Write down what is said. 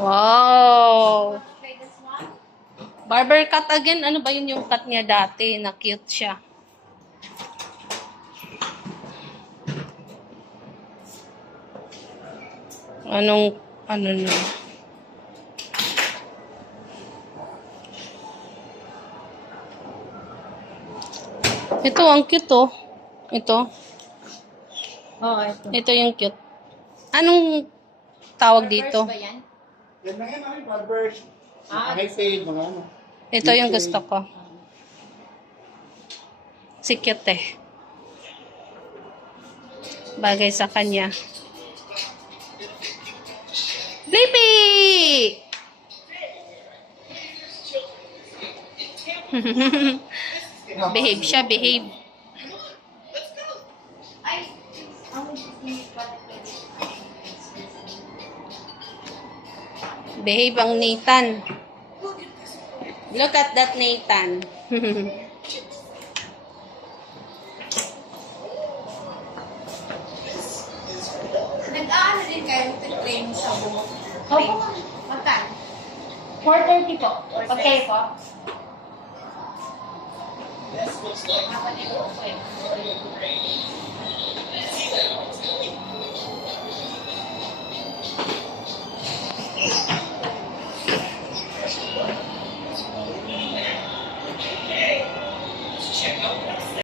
Wow! Barber cut again. Ano ba yun yung cut niya dati? Na cute siya. Ano na? Ito, ang cute oh. Ito. Oo, ito. Ito yung cute. Anong tawag dito? Ba yan? Yan na yan, ay, barbers. High fade, mga ano. Ito yung gusto ko. Si cute eh. Bagay sa kanya. Blippi! Behave siya, behave. Behave ang Nathan. Look at that Nathan. Nag-aano din kayo train sa buhok? Opo. Magkano? 4:30 po. Okay po. Ako din po eh.